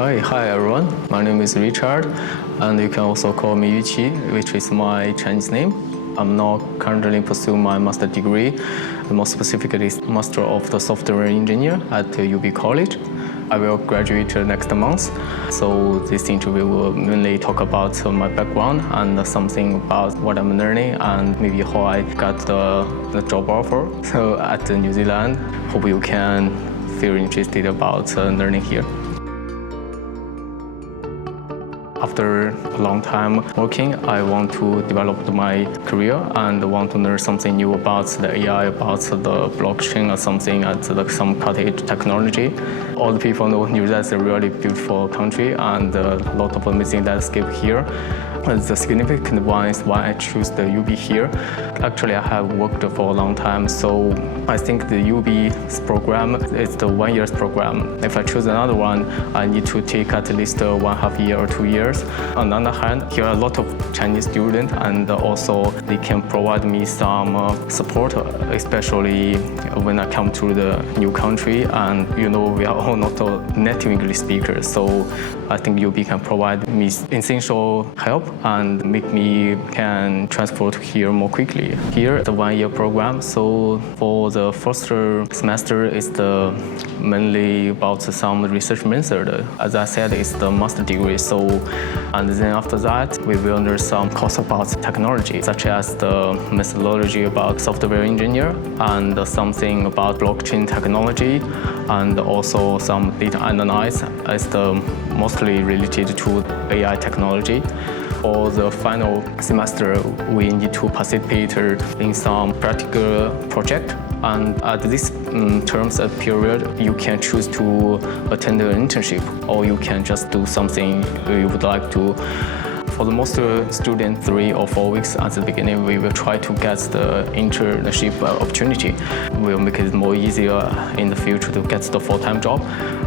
Hi everyone. My name is Richard, and you can also call me Yuqi, which is my Chinese name. I'm now currently pursuing my master degree, more specifically Master of the Software Engineer at Yoobee College. I will graduate next month, so this interview will mainly talk about my background and something about what I'm learning and maybe how I got the job offer. So at New Zealand, hope you can feel interested about learning here. After a long time working, I want to develop my career and want to learn something new about the AI, about the blockchain or something at some cutting-edge technology. All the people know New Zealand is a really beautiful country and a lot of amazing landscape here. The significant one is why I choose the Yoobee here. Actually, I have worked for a long time, so I think the Yoobee's program is the 1 year program. If I choose another one, I need to take at least 1.5 years or 2 years. On the other hand, here are a lot of Chinese students, and also they can provide me some support, especially when I come to the new country. And we are all not native English speakers, so I think Yoobee can provide me essential help and make me can transfer to here more quickly. Here, the 1 year program. So for the first semester, it's mainly about some research method. As I said, it's the master degree. And then after that, we will learn some course about technology, such as the methodology about software engineer and something about blockchain technology, and also some data analysis as mostly related to AI technology. For the final semester, we need to participate in some practical project. And at this terms of period, you can choose to attend an internship, or you can just do something you would like to. For the most students, 3 or 4 weeks at the beginning, we will try to get the internship opportunity. We'll make it more easier in the future to get the full-time job.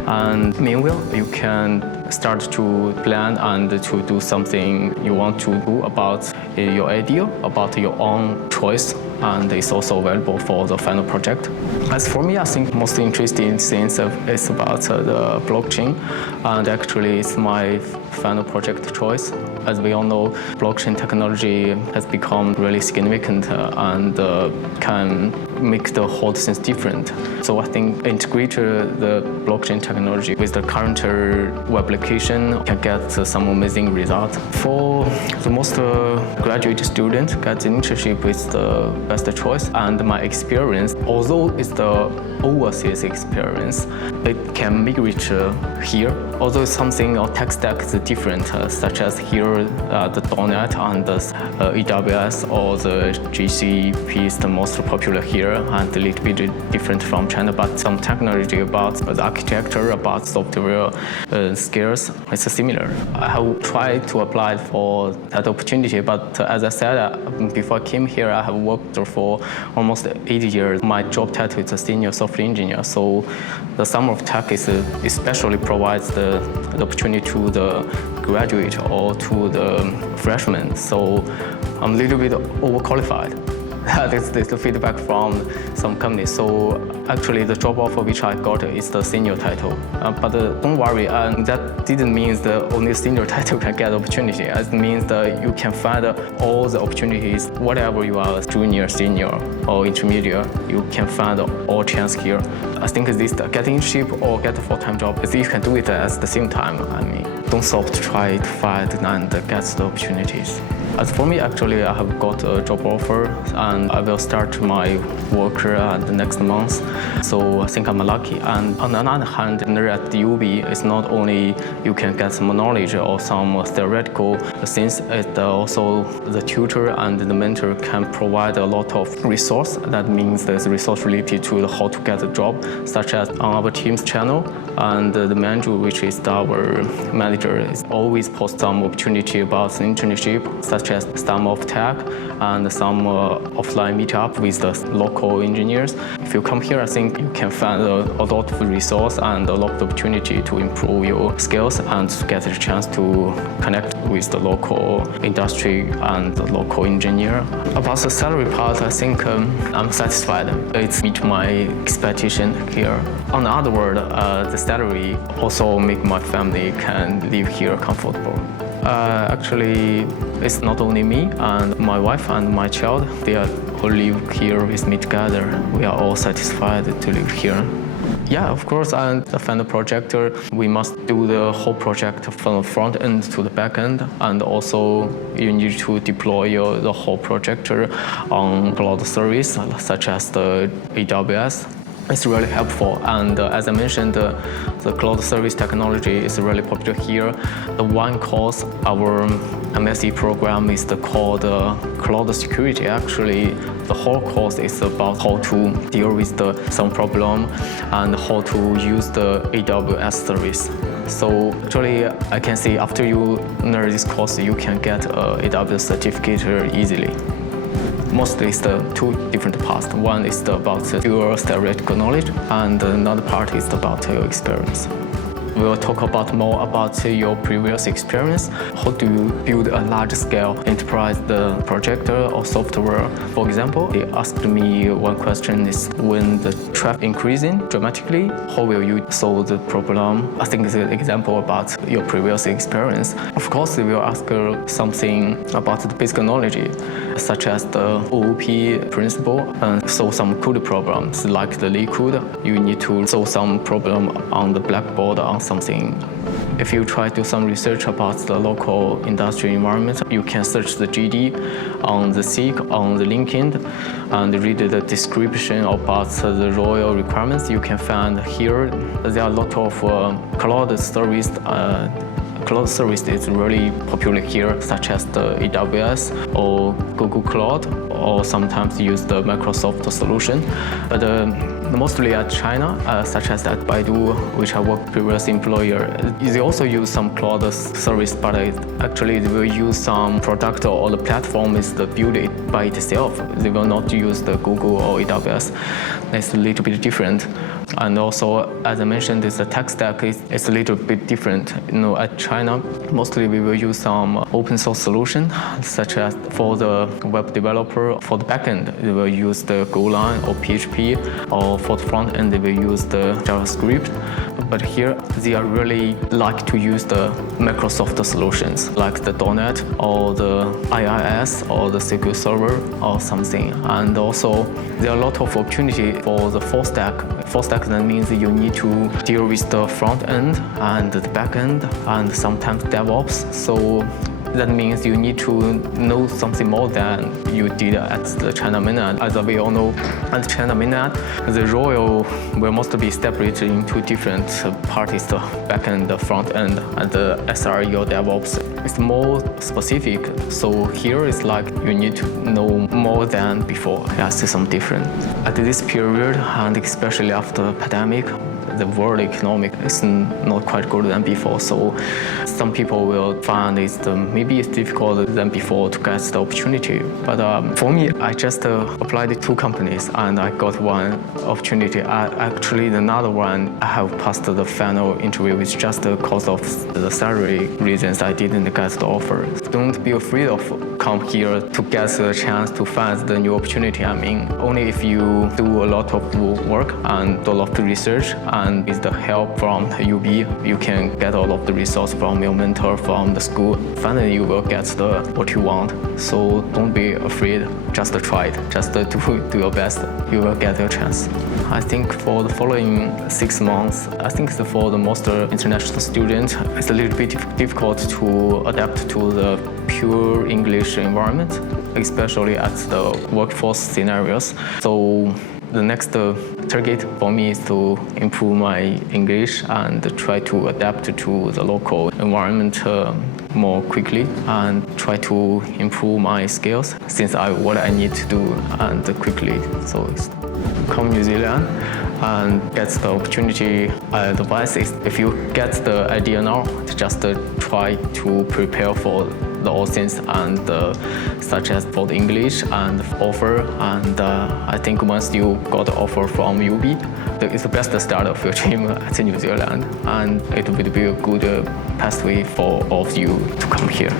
And meanwhile, you can start to plan and to do something you want to do about your idea, about your own choice, and it's also available for the final project. As for me, I think most interesting things is about the blockchain, and actually it's my final project choice. As we all know, blockchain technology has become really significant and can make the whole things different. So I think integrate the blockchain technology with the current web application can get some amazing results. For the most graduate students, get an internship is the best choice. And my experience, although it's the overseas experience, it can migrate here. Although something our tech stack is different, such as here the .NET and the AWS or the GCP is the most popular here and a little bit different from China, but some technology about the architecture, about software skills, it's similar. I have tried to apply for that opportunity, but as I said, before I came here, I have worked for almost 8 years. My job title is a senior software engineer, so the Summer of Tech is especially provides the opportunity to the graduate or to the freshman. So I'm a little bit overqualified. That's the feedback from some companies. So actually the job offer which I got is the senior title. But don't worry, that didn't mean the only senior title can get opportunity. It means that you can find all the opportunities, whatever you are, junior, senior, or intermediate, you can find all chance here. I think this get internship or get a full-time job, you can do it at the same time. Don't stop to try to find and get the opportunities. As for me, actually, I have got a job offer and I will start my work the next month. So I think I'm lucky. And on the other hand, there at Yoobee, it's not only you can get some knowledge or some theoretical things, it also the tutor and the mentor can provide a lot of resource. That means there's resource related to how to get a job, such as on our team's channel. And the manager, which is our manager, is always post some opportunity about the internship, such such as some of tech and some offline meetup with the local engineers. If you come here, I think you can find a lot of resource and a lot of opportunity to improve your skills and to get a chance to connect with the local industry and the local engineer. About the salary part, I think I'm satisfied. It meets my expectation here. On the other word, the salary also make my family can live here comfortable. Actually, it's not only me and my wife and my child. They all live here with me together. We are all satisfied to live here. Yeah, of course, and the final projector, we must do the whole project from the front end to the back end, and also you need to deploy the whole projector on cloud service such as the AWS. It's really helpful, and as I mentioned, the cloud service technology is really popular here. The one course, our MSc program, is called Cloud Security. Actually, the whole course is about how to deal with some problem and how to use the AWS service. So actually, I can say after you learn this course, you can get an AWS certificate easily. Mostly it's the two different parts. One is about your theoretical knowledge, and another part is about your experience. We'll talk more about your previous experience. How do you build a large-scale enterprise projector or software? For example, they asked me one question is, when the traffic increasing dramatically, how will you solve the problem? I think it's an example about your previous experience. Of course, they will ask something about the basic knowledge, such as the OOP principle, and solve some code problems like the liquid. You need to solve some problem on the blackboard on something. If you try to do some research about the local industry environment, you can search the GD on the SEEK, on the LinkedIn, and read the description about the role requirements. You can find here there are a lot of cloud service. Cloud service is really popular here, such as the AWS or Google Cloud, or sometimes use the Microsoft solution. But mostly at China, such as at Baidu, which I worked previous employer, they also use some cloud service, but actually they will use some product or the platform is build it by itself. They will not use the Google or AWS. It's a little bit different. And also, as I mentioned, the tech stack is a little bit different. At China, mostly we will use some open source solution, such as for the web developer, for the backend, they will use the Golang or PHP, or for the front end, they will use the JavaScript. But here, they are really like to use the Microsoft solutions, like the .NET or the IIS or the SQL Server or something. And also, there are a lot of opportunity for the full stack. Full stack that means you need to deal with the front end and the back end and sometimes DevOps. So that means you need to know something more than you did at the China mainland. As we all know, at China mainland, the role will mostly be separated into different parties, the back end, the front end, and the SRE or DevOps. It's more specific. So here it's like you need to know more than before. I see some difference. At this period, and especially after the pandemic, the world economic is not quite good than before. So some people will find maybe it's difficult than before to get the opportunity. But for me, I just applied to 2 companies and I got one opportunity. Actually, another one, I have passed the final interview with just because of the salary reasons I didn't get the offer. Don't be afraid of come here to get the chance to find the new opportunity. I mean, only if you do a lot of work and do a lot of research, and with the help from Yoobee, you can get all of the resources from your mentor, from the school. Finally, you will get what you want. So don't be afraid, just try it, just do your best. You will get your chance. I think for the following 6 months, I think for the most international students, it's a little bit difficult to adapt to the pure English environment, especially at the workforce scenarios. So the next target for me is to improve my English and try to adapt to the local environment more quickly and try to improve my skills since what I need to do and quickly. So come New Zealand and get the opportunity. The advice is if you get the idea now, just try to prepare for the options and such as for the English and offer. And I think once you got the offer from Yoobee, it's the best start of your dream at New Zealand, and it would be a good pathway for all of you to come here.